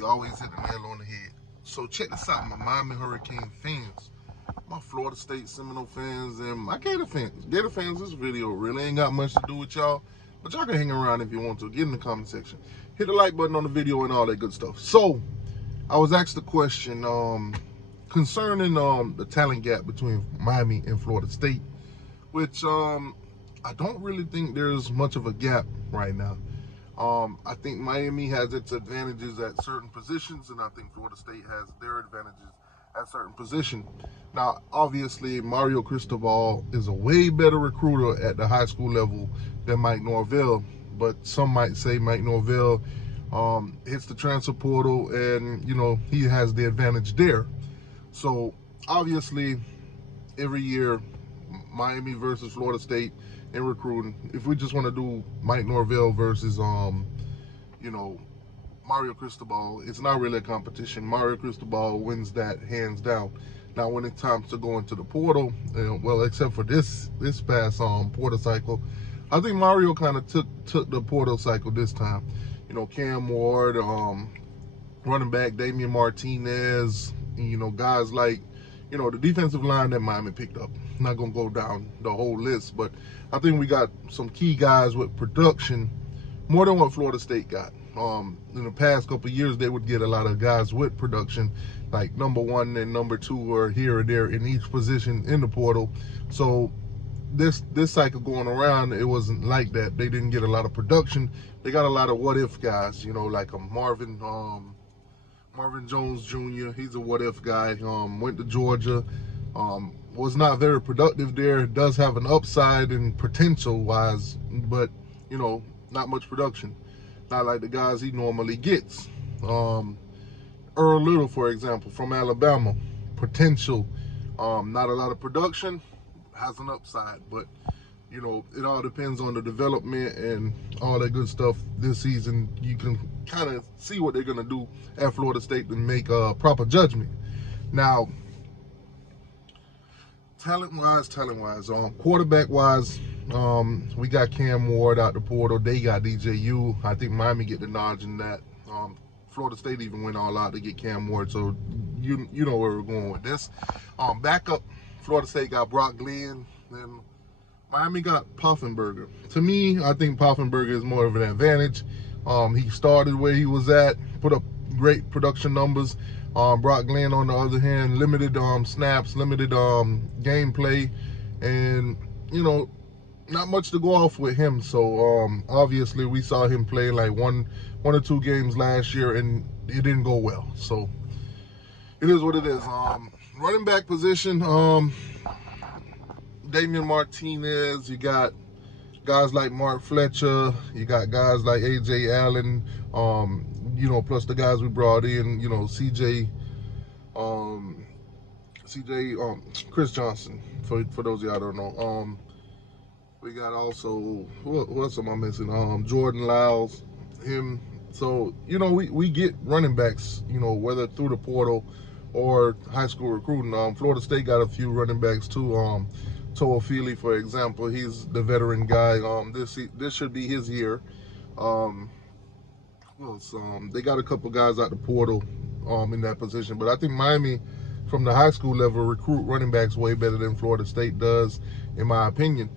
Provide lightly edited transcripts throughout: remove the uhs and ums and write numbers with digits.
We always hit the nail on the head. So check this out, my Miami Hurricane fans, my Florida State Seminole fans, and my Gator fans. Gator fans, this video really ain't got much to do with y'all, but y'all can hang around if you want to. Get in the comment section. Hit the like button on the video and all that good stuff. So, I was asked the question concerning the talent gap between Miami and Florida State, which I don't really think there's much of a gap right now. I think Miami has its advantages at certain positions, and I think Florida State has their advantages at certain positions. Now, obviously, Mario Cristobal is a way better recruiter at the high school level than Mike Norvell, but some might say Mike Norvell hits the transfer portal, and he has the advantage there. So obviously, every year, Miami versus Florida State in recruiting. If we just want to do Mike Norvell versus Mario Cristobal, it's not really a competition. Mario Cristobal wins that hands down. Now, when it's time to go into the portal, well, except for this past portal cycle, I think Mario kind of took the portal cycle this time. Cam Ward, running back Damian Martinez, guys like the defensive line that Miami picked up. I'm not gonna go down the whole list, but I think we got some key guys with production more than what Florida State got. In the past couple of years, they would get a lot of guys with production, like number 1 and number 2 or here or there in each position in the portal. So this cycle going around, it wasn't like that. They didn't get a lot of production. They got a lot of what if guys, like a Marvin Jones Jr. He's a what if guy. Went to Georgia. Was not very productive there. Does have an upside and potential wise, but not much production. Not like the guys he normally gets. Earl Little, for example, from Alabama, potential. Not a lot of production, has an upside, but it all depends on the development and all that good stuff this season. You can kind of see what they're going to do at Florida State to make a proper judgment. Now, talent-wise, quarterback-wise, we got Cam Ward out the portal. They got DJU. I think Miami get the nod in that. Florida State even went all out to get Cam Ward, so you know where we're going with this. Backup, Florida State got Brock Glenn, and Miami got Poffenberger. To me, I think Poffenberger is more of an advantage. He started where he was at, put up great production numbers. Brock Glenn, on the other hand, limited snaps, limited gameplay, and not much to go off with him. So obviously we saw him play like one or two games last year, and it didn't go well. So it is what it is. Running back position, Damian Martinez, you got guys like Mark Fletcher, you got guys like AJ Allen, plus the guys we brought in, Chris Johnson, for those of y'all don't know. We got also, who else am I missing? Jordan Lyles, him. So, we get running backs, whether through the portal or high school recruiting. Florida State got a few running backs too. Toa Feely, for example, he's the veteran guy. This should be his year. They got a couple guys out the portal in that position, but I think Miami, from the high school level, recruit running backs way better than Florida State does, in my opinion.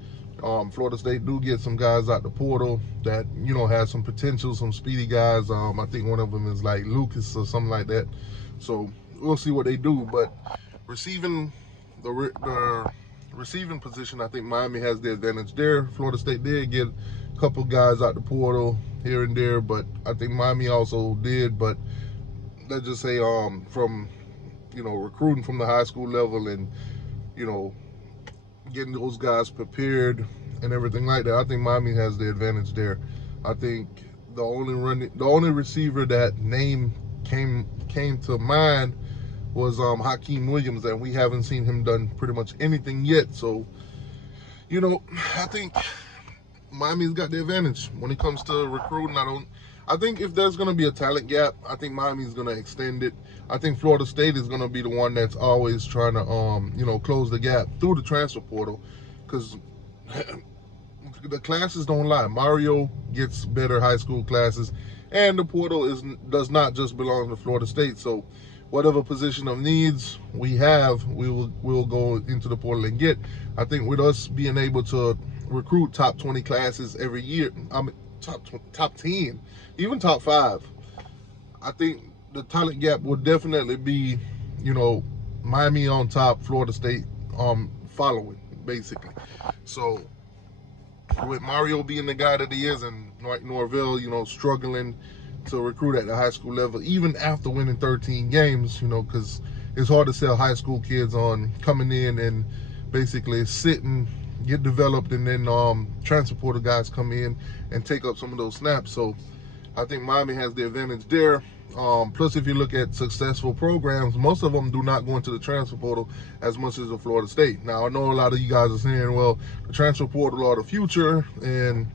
Florida State do get some guys out the portal that has some potential, some speedy guys. I think one of them is like Lucas or something like that. So we'll see what they do. But receiving the receiving position, I think Miami has the advantage there. Florida State did get a couple guys out the portal here and there, but I think Miami also did. But let's just say from recruiting from the high school level and getting those guys prepared and everything like that, I think Miami has the advantage there. I think the only receiver that name came to mind was Hakeem Williams, and we haven't seen him done pretty much anything yet. So, I think Miami's got the advantage when it comes to recruiting. I think if there's going to be a talent gap, I think Miami's going to extend it. I think Florida State is going to be the one that's always trying to, close the gap through the transfer portal, because the classes don't lie. Mario gets better high school classes, and the portal does not just belong to Florida State. So whatever position of needs we have, we'll go into the portal and get. I think with us being able to recruit top 20 classes every year, I mean top 10, even top 5, I think the talent gap would definitely be, you know, Miami on top, Florida State following, basically. So with Mario being the guy that he is, and Norvell, you know, struggling to recruit at the high school level, even after winning 13 games, you know, because it's hard to sell high school kids on coming in and basically sitting, get developed, and then transfer portal guys come in and take up some of those snaps. So I think Miami has the advantage there. Plus, if you look at successful programs, most of them do not go into the transfer portal as much as the Florida State. Now, I know a lot of you guys are saying, well, the transfer portal are the future, and,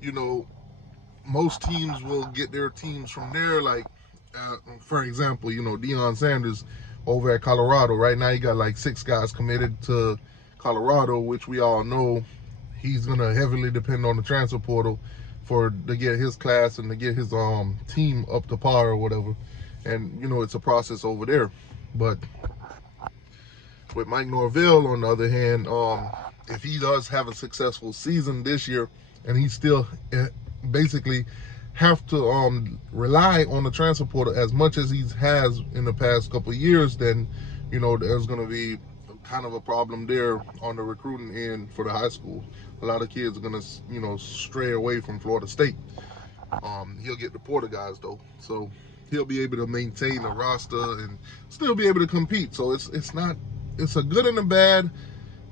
you know, most teams will get their teams from there. Like, for example, you know, Deion Sanders over at Colorado. Right now, he got like 6 guys committed to Colorado, which we all know he's going to heavily depend on the transfer portal to get his class and to get his team up to par or whatever. And, you know, it's a process over there. But with Mike Norvell, on the other hand, if he does have a successful season this year and he still basically have to rely on the transfer portal as much as he has in the past couple of years, then, you know, there's going to be kind of a problem there on the recruiting end for the high school. A lot of kids are going to, you know, stray away from Florida State. He'll get the portal guys, though. So he'll be able to maintain the roster and still be able to compete. So it's a good and a bad,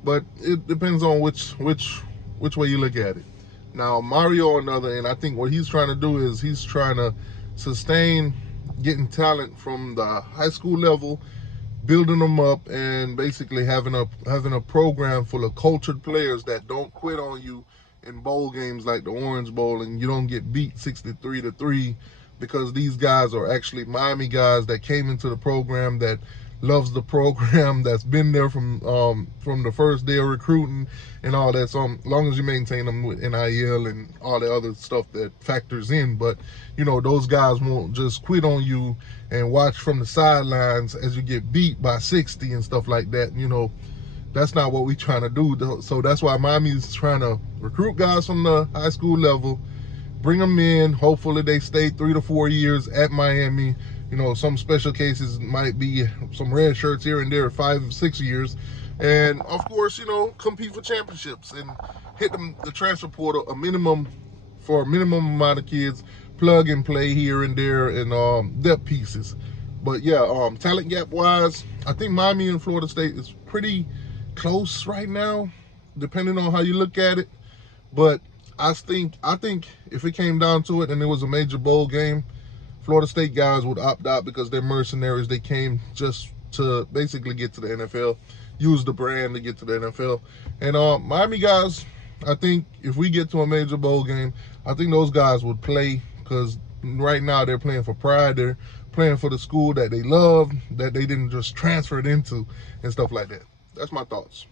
but it depends on which way you look at it. Now, Mario, on the other end, I think what he's trying to do is he's trying to sustain getting talent from the high school level, building them up, and basically having a program full of cultured players that don't quit on you in bowl games like the Orange Bowl, and you don't get beat 63-3, because these guys are actually Miami guys that came into the program, that loves the program, that's been there from the first day of recruiting and all that. So as long as you maintain them with NIL and all the other stuff that factors in, but, you know, those guys won't just quit on you and watch from the sidelines as you get beat by 60 and stuff like that. You know, that's not what we're trying to do. So that's why Miami's trying to recruit guys from the high school level, bring them in. Hopefully they stay 3 to 4 years at Miami. You know, some special cases might be some red shirts here and there, 5 or 6 years. And, of course, you know, compete for championships and hit the transfer portal for a minimum amount of kids, plug and play here and there, and depth pieces. But, yeah, talent gap-wise, I think Miami and Florida State is pretty close right now, depending on how you look at it. But I think if it came down to it and it was a major bowl game, Florida State guys would opt out because they're mercenaries. They came just to basically get to the NFL, use the brand to get to the NFL. And Miami guys, I think if we get to a major bowl game, I think those guys would play, because right now they're playing for pride. They're playing for the school that they love, that they didn't just transfer it into and stuff like that. That's my thoughts.